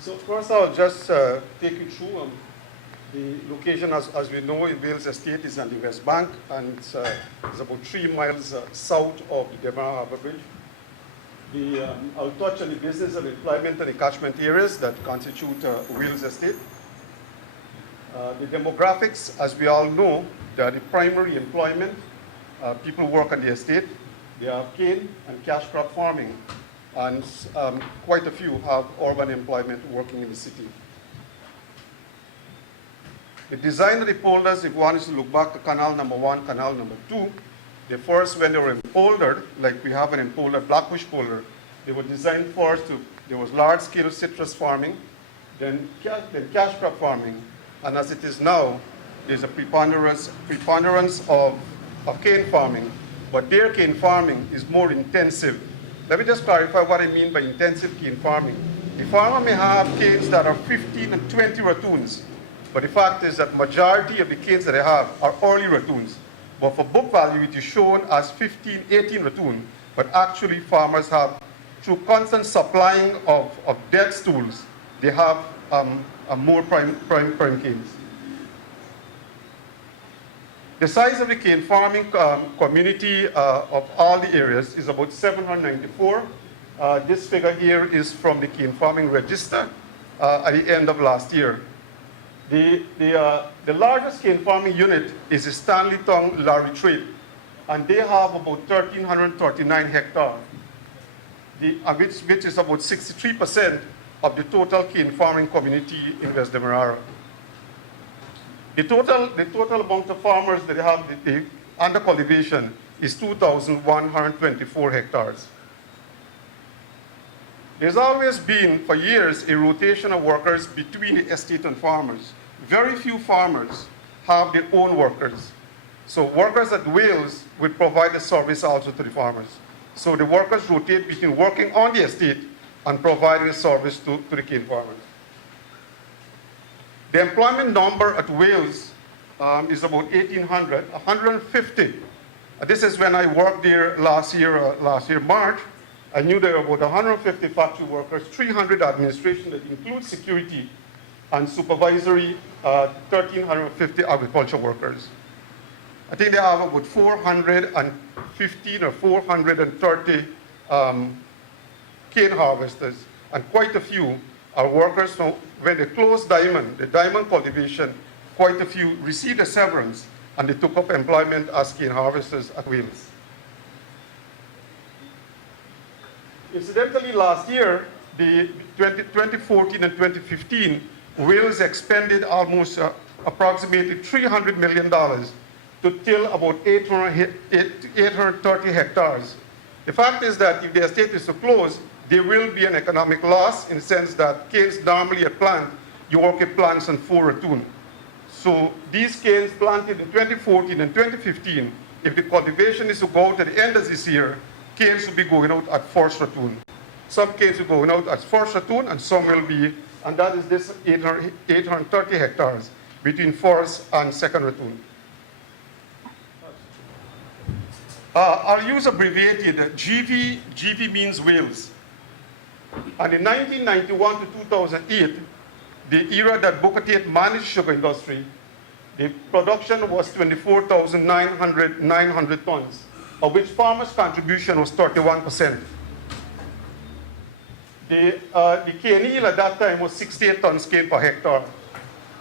So first I'll just take you through the location. As we know, Wales Estate is on the West Bank, and it's about 3 miles south of the Demerara Harbour Bridge. I'll touch on the business and employment and the catchment areas that constitute Wales Estate. The demographics, as we all know, they are the primary employment. People work on the estate. They have cane and cash crop farming, and quite a few have urban employment working in the city. The design of the polders, if one is to look back to canal number 1, canal number 2, they first, when they were empoldered, like we have an empoldered blackbush polder, they were designed first to, there was large-scale citrus farming, then cash crop farming, and as it is now, there's a preponderance of cane farming, but their cane farming is more intensive. Let me just clarify what I mean by intensive cane farming. The farmer may have canes that are 15 and 20 ratoons, but the fact is that majority of the canes that they have are early ratoons. But for book value, it is shown as 15, 18 ratoon, but actually farmers have, through constant supplying of dead stools, they have a more prime canes. The size of the cane farming community of all the areas is about 794. This figure here is from the cane farming register at the end of last year. The largest cane farming unit is the Stanleytown Larry Trade, and they have about 1,339 hectares, which is about 63% of the total cane farming community in West Demerara. The total amount of farmers that they have under cultivation is 2,124 hectares. There's always been, for years, a rotation of workers between the estate and farmers. Very few farmers have their own workers. So workers at Wales would provide the service also to the farmers. So the workers rotate between working on the estate and providing a service to the cane farmers. The employment number at Wales is about 1,800, 150. This is when I worked there last year, March. I knew there were about 150 factory workers, 300 administration that includes security and supervisory, 1,350 agriculture workers. I think they have about 415 or 430 cane harvesters, and quite a few are workers from when they closed the diamond cultivation, quite a few received a severance and they took up employment as cane harvesters at Wales. Incidentally, last year, the 2014 and 2015, Wales expended almost approximately $300 million to till about 830 hectares. The fact is that if the estate is to close, there will be an economic loss in the sense that canes normally a plant, you work with plants on 4 ratoon. So these canes planted in 2014 and 2015, if the cultivation is to go out at the end of this year, canes will be going out at 1st ratoon. Some canes will be going out at 1st ratoon, and some will be, and that is this 830 hectares between 1st and 2nd ratoon. I'll use abbreviated GV. GV means Wales. And in 1991 to 2008, the era that Booker Tate managed sugar industry, the production was 24,900 tons, of which farmers' contribution was 31%. The cane yield at that time was 68 tons cane per hectare.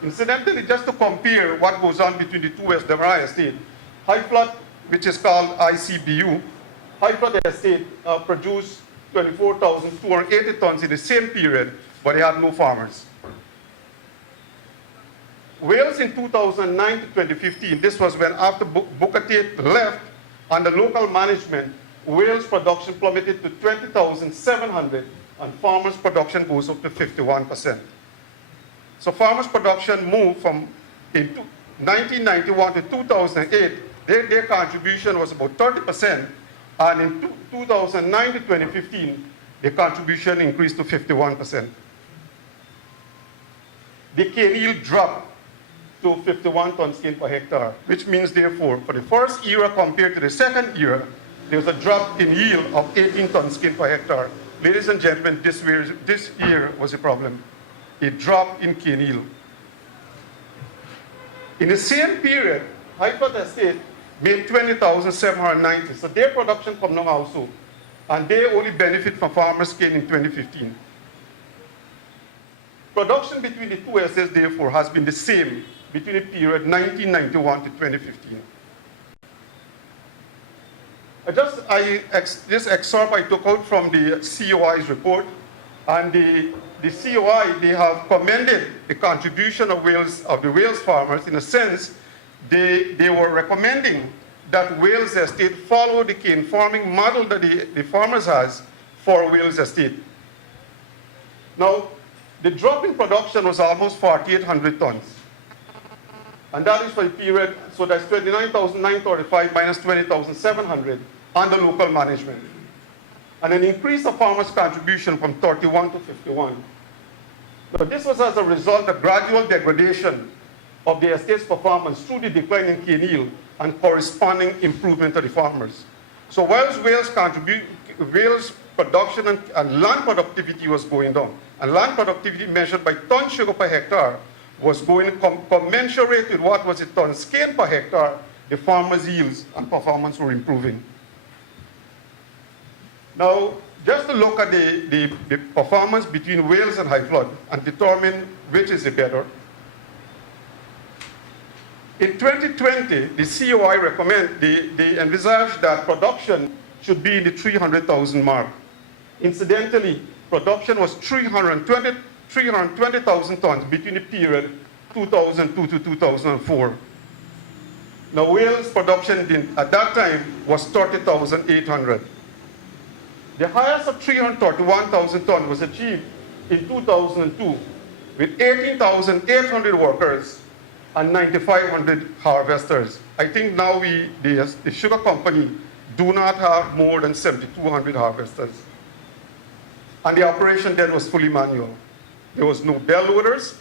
Incidentally, just to compare what goes on between the two West Demerara estate, High Flood, which is called ICBU, High Flood estate produced 24,280 tons in the same period, but they had no farmers. Wales in 2009 to 2015, this was when after Booker Tate left, under local management, Wales production plummeted to 20,700 and farmers' production goes up to 51%. So farmers' production moved from in 1991 to 2008, their contribution was about 30%, and in 2009 to 2015, the contribution increased to 51%. The cane yield dropped to 51 tons cane per hectare, which means, therefore, for the first era compared to the second era, there was a drop in yield of 18 tons cane per hectare. Ladies and gentlemen, this year was a problem. a drop in cane yield. In the same period, Highford Estate made 20,790. So their production come down also. And they only benefit from farmers' cane in 2015. Production between the two estates, therefore, has been the same between the period 1991 to 2015. This excerpt I took out from the COI's report, and the COI, they have commended the contribution of the Wales farmers. In a sense, they were recommending that Wales Estate follow the cane farming model that the farmers has for Wales Estate. Now, the drop in production was almost 4,800 tons. And that is for the period, so that's 29,935 minus 20,700 under local management. And an increase of farmers' contribution from 31 to 51. Now, this was as a result of gradual degradation of the estate's performance through the decline in cane yield and corresponding improvement to the farmers. So whilst Wales production and land productivity was going down, and land productivity measured by ton sugar per hectare was going commensurate with what was the tons cane per hectare, the farmers' yields and performance were improving. Now, just to look at the performance between Wales and high flood and determine which is the better. In 2020, the COI they envisaged that production should be in the 300,000 mark. Incidentally, production was 320,000 tons between the period 2002 to 2004. Now, Wales production at that time was 30,800. The highest of 331,000 tons was achieved in 2002 with 18,800 workers and 9,500 harvesters. I think now the sugar company do not have more than 7,200 harvesters. And the operation then was fully manual. There was no bell loaders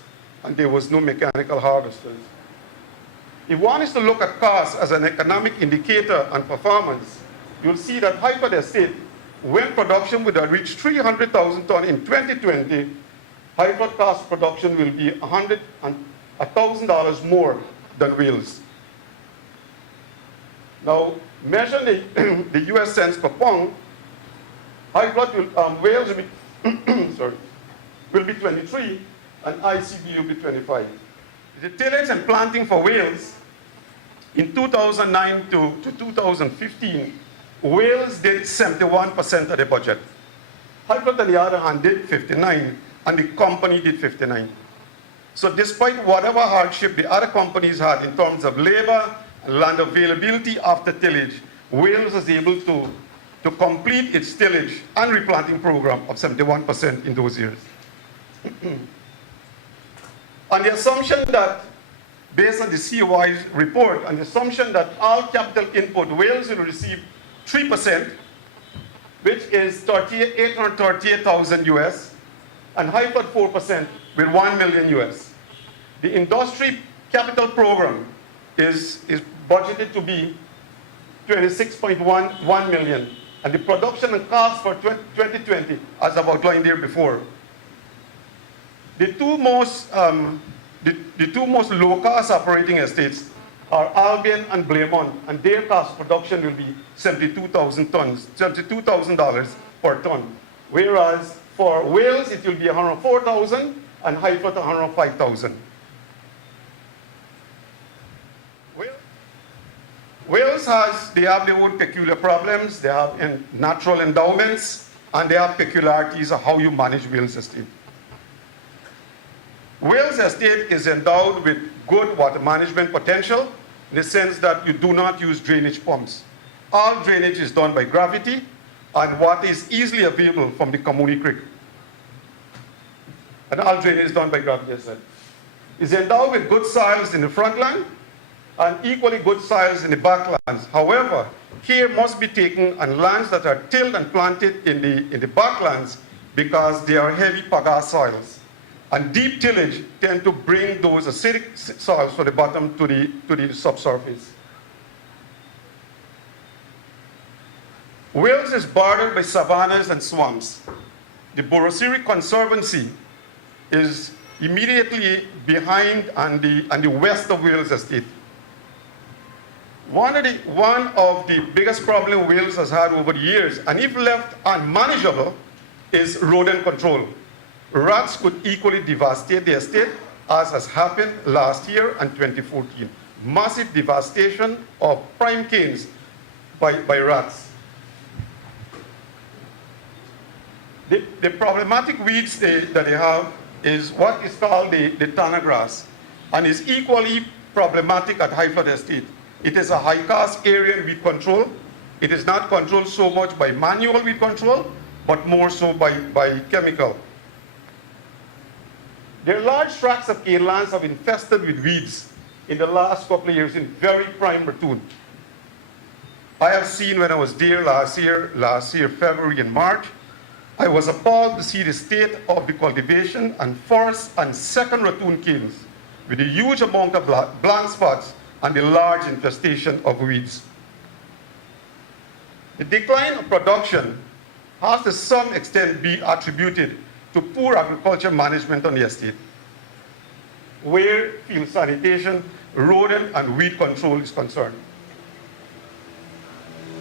and there was no mechanical harvesters. If one is to look at cost as an economic indicator and performance, you'll see that Highford Estate, when production would have reached 300,000 tons in 2020, Highford cost production will be $1,000 more than Wales. Now, measuring the US cents per pound, Highford Wales will be, will be 23 and ICB will be 25. The tillage and planting for Wales in 2009 to 2015, Wales did 71% of the budget. Highford, on the other hand, did 59, and the company did 59. So despite whatever hardship the other companies had in terms of labor and land availability after tillage, Wales was able to complete its tillage and replanting program of 71% in those years. On the assumption that, based on the COI's report, on the assumption that all capital input, Wales will receive 3%, which is 838,000 US, and Highford 4% with 1 million US. The industry capital program is budgeted to be 26.11 million, and the production and cost for 2020, as I've outlined there before. The two most low-cost operating estates are Albion and Blaymont, and their cost production will be 72,000 tons, $72,000 per ton. Whereas for Wales, it will be 104,000, and Highford 105,000. Wales they have their own peculiar problems. They have natural endowments, and they have peculiarities of how you manage Wales Estate. Wales Estate is endowed with good water management potential in the sense that you do not use drainage pumps. All drainage is done by gravity, and water is easily available from the Kamuni Creek. And all drainage is done by gravity, as I said. It's endowed with good soils in the frontland and equally good soils in the backlands. However, care must be taken on lands that are tilled and planted in the backlands because they are heavy pagar soils. And deep tillage tend to bring those acidic soils from the bottom to the subsurface. Wales is bordered by savannas and swamps. The Borosiri Conservancy is immediately behind on the west of Wales Estate. One of the biggest problems Wales has had over the years, and if left unmanageable, is rodent control. Rats could equally devastate the estate, as has happened last year and 2014. Massive devastation of prime canes by rats. The problematic weeds that they have is what is called the tanner grass, and is equally problematic at High Flood Estate. It is a high-cost area in weed control. It is not controlled so much by manual weed control, but more so by chemical. Their large tracts of cane lands have infested with weeds in the last couple of years in very prime Ratoon. I have seen when I was there last year, February and March, I was appalled to see the state of the cultivation and first and second Ratoon canes with a huge amount of blank spots and the large infestation of weeds. The decline of production has to some extent been attributed to poor agriculture management on the estate, where field sanitation, rodent and weed control is concerned.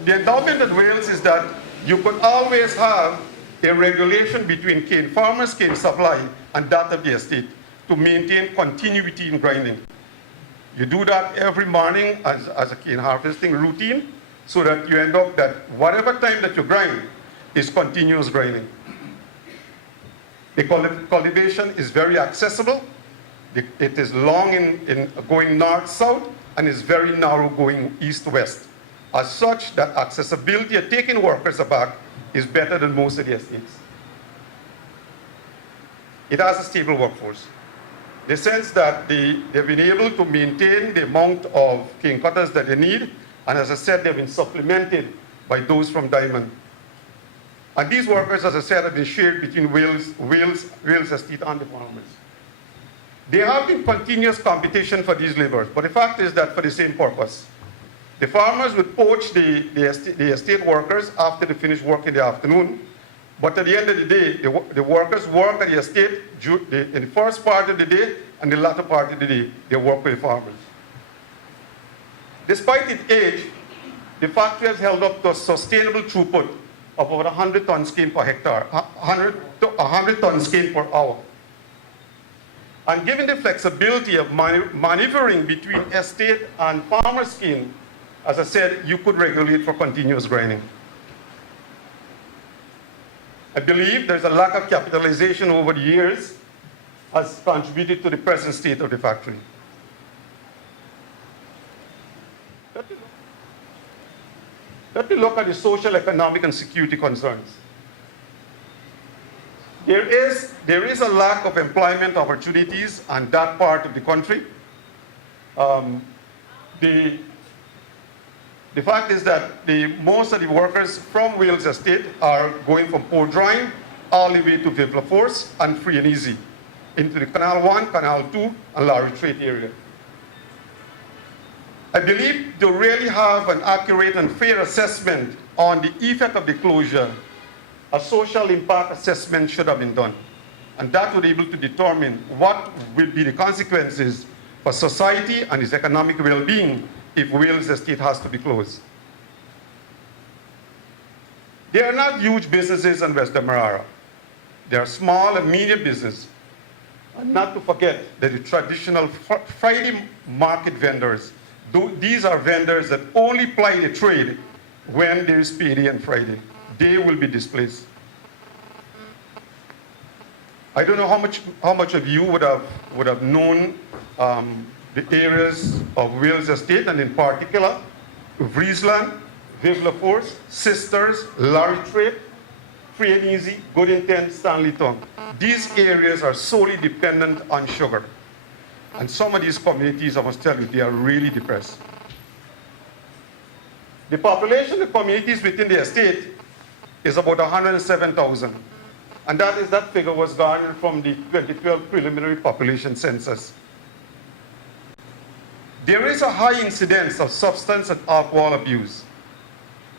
The endowment at Wales is that you could always have a regulation between cane farmers, cane supply, and that of the estate to maintain continuity in grinding. You do that every morning as a cane harvesting routine, so that you end up that whatever time that you grind is continuous grinding. The cultivation is very accessible. It is long in going north-south and is very narrow going east-west. As such, that accessibility of taking workers aback is better than most of the estates. It has a stable workforce. The sense that they've been able to maintain the amount of cane cutters that they need, and as I said, they've been supplemented by those from Diamond. And these workers, as I said, have been shared between Wales Estate and the farmers. There have been continuous competition for these laborers, but the fact is that for the same purpose. The farmers would poach the estate workers after they finish work in the afternoon, but at the end of the day, the workers work at the estate in the first part of the day, and the latter part of the day, they work with the farmers. Despite its age, the factory has held up to a sustainable throughput of over 100 tons cane per hectare, 100 tons cane per hour. And given the flexibility of maneuvering between estate and farmer cane, as I said, you could regulate for continuous grinding. I believe there's a lack of capitalization over the years has contributed to the present state of the factory. Let me look at the social, economic, and security concerns. There is a lack of employment opportunities in that part of the country. The fact is that most of the workers from Wales Estate are going from Port Drying all the way to Villaforce and Free and Easy into the Canal 1, Canal 2, and Larry Strait area. I believe to really have an accurate and fair assessment on the effect of the closure, a social impact assessment should have been done. And that would be able to determine what will be the consequences for society and its economic well-being if Wales Estate has to be closed. They are not huge businesses in West Demerara. They are small and medium business. And not to forget that the traditional Friday market vendors, these are vendors that only ply the trade when there is payday and Friday. They will be displaced. I don't know how much of you would have known the areas of Wales Estate, and in particular, Friesland, Villaforce, Sisters, Larry Strait, Free and Easy, Good Intent, Stanleytown. These areas are solely dependent on sugar. And some of these communities, I must tell you, they are really depressed. The population of communities within the estate is about 107,000. And that figure was garnered from the 2012 preliminary population census. There is a high incidence of substance and alcohol abuse.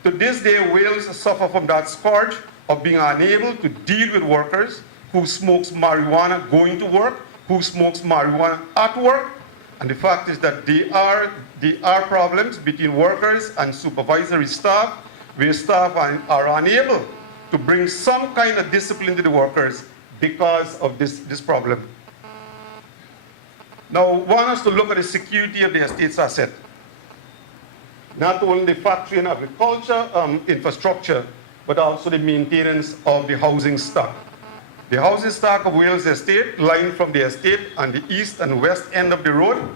To this day, Wales suffer from that scourge of being unable to deal with workers who smokes marijuana going to work who smokes marijuana at work, and the fact is that there are problems between workers and supervisory staff, where staff are unable to bring some kind of discipline to the workers because of this problem. Now, one has to look at the security of the estate's asset. Not only the factory and agriculture infrastructure, but also the maintenance of the housing stock. The housing stock of Wales Estate line from the estate on the east and west end of the road,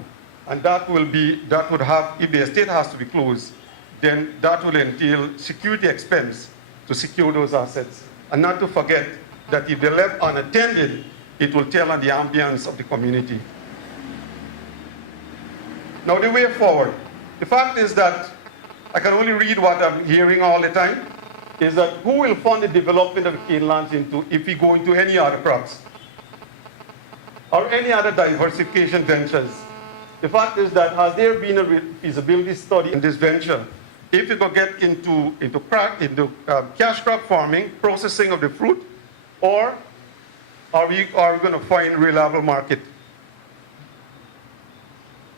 and that would have, if the estate has to be closed, then that will entail security expense to secure those assets. And not to forget that if they're left unattended, it will tell on the ambience of the community. Now, the way forward. The fact is that I can only read what I'm hearing all the time, is that who will fund the development of cane lands if we go into any other crops or any other diversification ventures? The fact is that has there been a feasibility study in this venture? If we go get into cash crop farming, processing of the fruit, or are we going to find reliable market?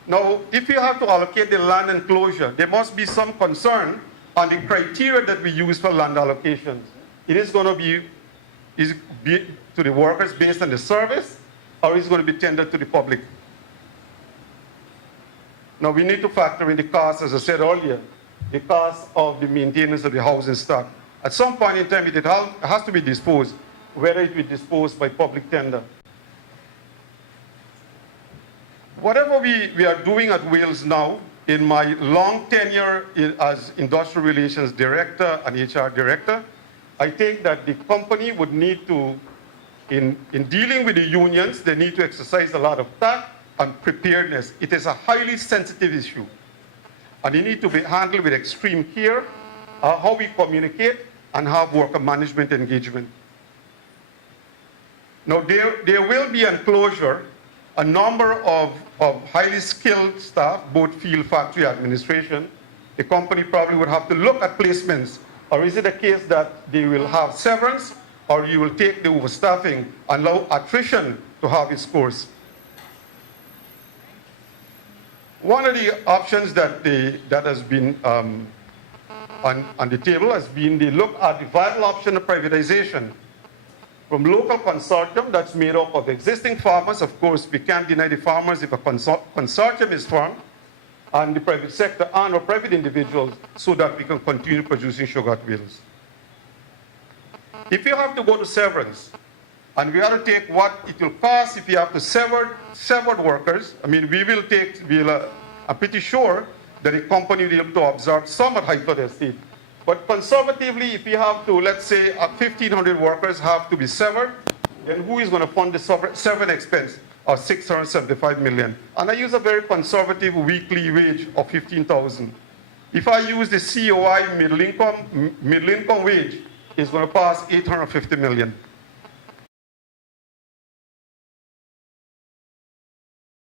Now, if you have to allocate the land enclosure, there must be some concern on the criteria that we use for land allocations. It is going to be to the workers based on the service, or is it going to be tendered to the public? Now, we need to factor in the cost, as I said earlier, the cost of the maintenance of the housing stock. At some point in time, it has to be disposed, whether it be disposed by public tender. Whatever we are doing at Wales now, in my long tenure as Industrial Relations Director and HR Director, I think that the company would need to, in dealing with the unions, they need to exercise a lot of tact and preparedness. It is a highly sensitive issue, and they need to be handled with extreme care, how we communicate and have worker management engagement. Now, there will be enclosure, a number of highly skilled staff, both field, factory, administration. The company probably would have to look at placements. Or is it a case that they will have severance, or you will take the overstaffing and allow attrition to have its course? One of the options that has been on the table has been the look at the viable option of privatization. From local consortium that's made up of existing farmers, of course, we can't deny the farmers if a consortium is formed, and the private sector and or private individuals, so that we can continue producing sugar at Wales. If you have to go to severance, and we have to take what it will cost if you have to severed workers, I mean, I'm pretty sure that the company will be able to absorb some at High Flood Estate. But conservatively, if you have to, let's say, 1,500 workers have to be severed, then who is going to fund the severance expense of 675 million? And I use a very conservative weekly wage of 15,000. If I use the COI middle income wage, it's going to pass 850 million.